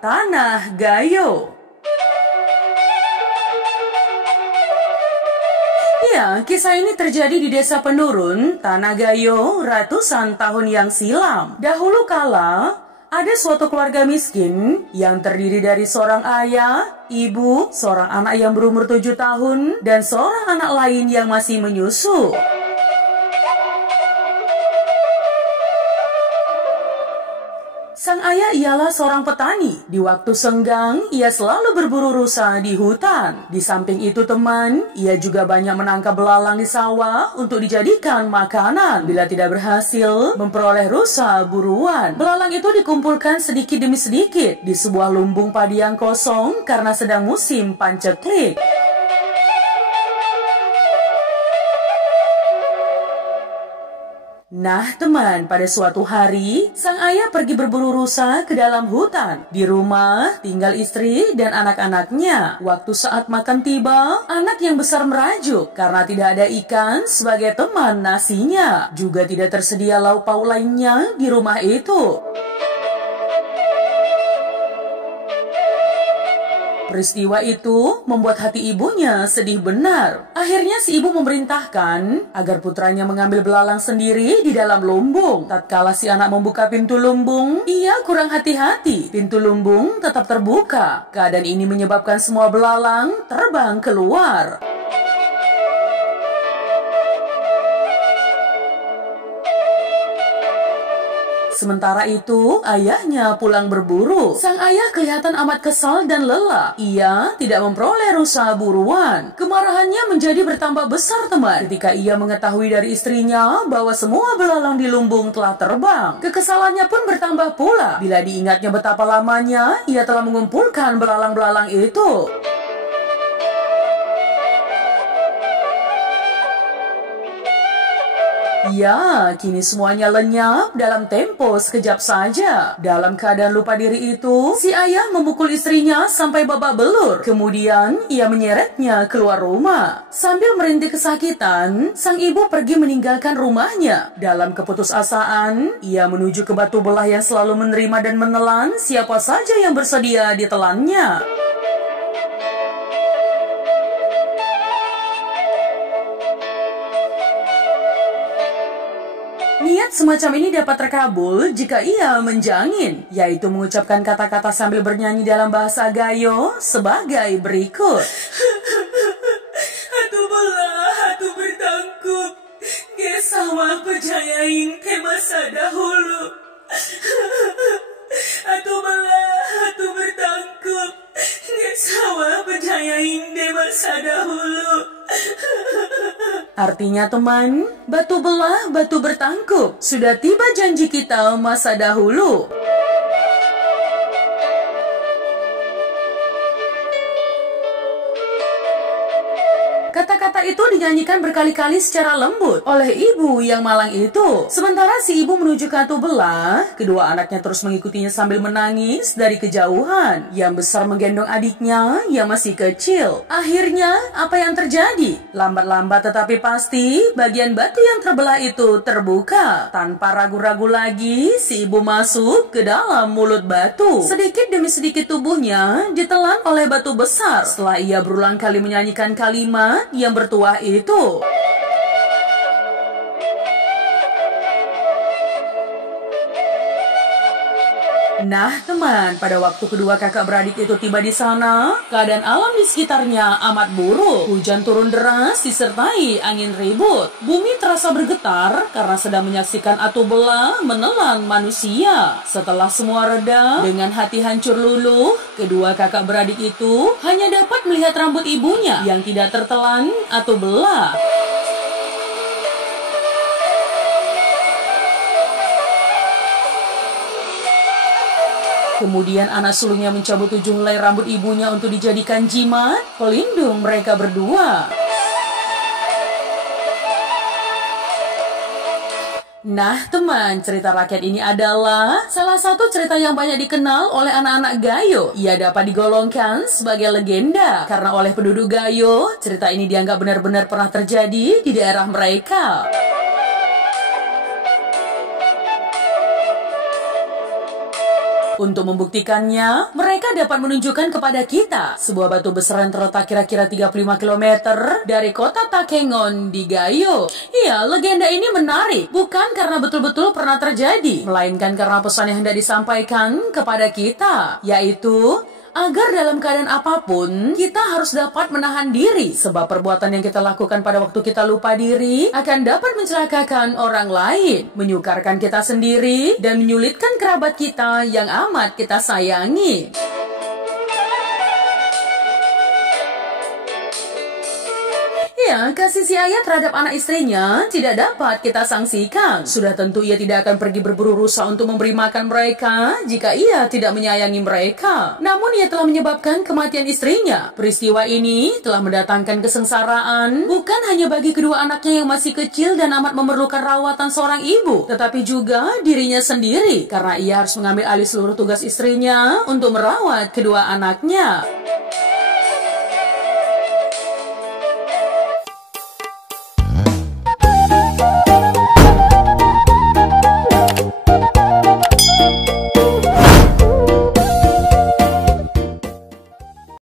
Tanah Gayo. Ya, kisah ini terjadi di desa Penurun, Tanah Gayo, ratusan tahun yang silam. Dahulu kala, ada suatu keluarga miskin yang terdiri dari seorang ayah, ibu, seorang anak yang berumur 7 tahun, dan seorang anak lain yang masih menyusu. Sang ayah ialah seorang petani. Di waktu senggang, ia selalu berburu rusa di hutan. Di samping itu teman, ia juga banyak menangkap belalang di sawah untuk dijadikan makanan. Bila tidak berhasil memperoleh rusa buruan, belalang itu dikumpulkan sedikit demi sedikit di sebuah lumbung padi yang kosong karena sedang musim panceklik. Nah teman, pada suatu hari, sang ayah pergi berburu rusa ke dalam hutan. Di rumah, tinggal istri dan anak-anaknya. Waktu saat makan tiba, anak yang besar merajuk karena tidak ada ikan sebagai teman nasinya. Juga tidak tersedia lauk pauk lainnya di rumah itu. Peristiwa itu membuat hati ibunya sedih benar. Akhirnya si ibu memerintahkan agar putranya mengambil belalang sendiri di dalam lumbung. Tatkala si anak membuka pintu lumbung, ia kurang hati-hati. Pintu lumbung tetap terbuka. Keadaan ini menyebabkan semua belalang terbang keluar. Sementara itu, ayahnya pulang berburu. Sang ayah kelihatan amat kesal dan lelah. Ia tidak memperoleh rusa buruan. Kemarahannya menjadi bertambah besar teman ketika ia mengetahui dari istrinya bahwa semua belalang di lumbung telah terbang. Kekesalannya pun bertambah pula bila diingatnya betapa lamanya ia telah mengumpulkan belalang-belalang itu. Ya, kini semuanya lenyap dalam tempo sekejap saja. Dalam keadaan lupa diri itu, si ayah memukul istrinya sampai babak belur. Kemudian, ia menyeretnya keluar rumah. Sambil merintih kesakitan, sang ibu pergi meninggalkan rumahnya. Dalam keputusasaan, ia menuju ke batu belah yang selalu menerima dan menelan siapa saja yang bersedia ditelannya. Niat semacam ini dapat terkabul jika ia menjangin, yaitu mengucapkan kata-kata sambil bernyanyi dalam bahasa Gayo sebagai berikut. Hatu belah, hatu bertangkup, gesawah pejayaing ke masa dahulu. Hatu belah, hatu bertangkup, gesawah pejayaing ke masa dahulu. Artinya teman, batu belah, batu bertangkup. Sudah tiba janji kita masa dahulu. Kata-kata itu dinyanyikan berkali-kali secara lembut oleh ibu yang malang itu. Sementara si ibu menuju ke batu belah, kedua anaknya terus mengikutinya sambil menangis dari kejauhan. Yang besar menggendong adiknya yang masih kecil. Akhirnya, apa yang terjadi? Lambat-lambat tetapi pasti, bagian batu yang terbelah itu terbuka. Tanpa ragu-ragu lagi, si ibu masuk ke dalam mulut batu. Sedikit demi sedikit tubuhnya ditelan oleh batu besar. Setelah ia berulang kali menyanyikan kalimat yang bertuah itu. Nah teman, pada waktu kedua kakak beradik itu tiba di sana, keadaan alam di sekitarnya amat buruk. Hujan turun deras disertai angin ribut. Bumi terasa bergetar karena sedang menyaksikan atu belah menelan manusia. Setelah semua reda, dengan hati hancur luluh, kedua kakak beradik itu hanya dapat melihat rambut ibunya yang tidak tertelan atu belah. Kemudian anak sulungnya mencabut ujung helai rambut ibunya untuk dijadikan jimat pelindung mereka berdua. Nah teman, cerita rakyat ini adalah salah satu cerita yang banyak dikenal oleh anak-anak Gayo. Ia dapat digolongkan sebagai legenda karena oleh penduduk Gayo, cerita ini dianggap benar-benar pernah terjadi di daerah mereka. Untuk membuktikannya, mereka dapat menunjukkan kepada kita sebuah batu besar yang terletak kira-kira 35 km dari kota Takengon di Gayo. Iya, legenda ini menarik, bukan karena betul-betul pernah terjadi, melainkan karena pesan yang hendak disampaikan kepada kita, yaitu agar dalam keadaan apapun, kita harus dapat menahan diri. Sebab perbuatan yang kita lakukan pada waktu kita lupa diri akan dapat mencelakakan orang lain, menyukarkan kita sendiri, dan menyulitkan kerabat kita yang amat kita sayangi. Ya, kasih si ayah terhadap anak istrinya tidak dapat kita sanksikan. Sudah tentu ia tidak akan pergi berburu rusa untuk memberi makan mereka jika ia tidak menyayangi mereka. Namun ia telah menyebabkan kematian istrinya. Peristiwa ini telah mendatangkan kesengsaraan bukan hanya bagi kedua anaknya yang masih kecil dan amat memerlukan rawatan seorang ibu, tetapi juga dirinya sendiri karena ia harus mengambil alih seluruh tugas istrinya untuk merawat kedua anaknya.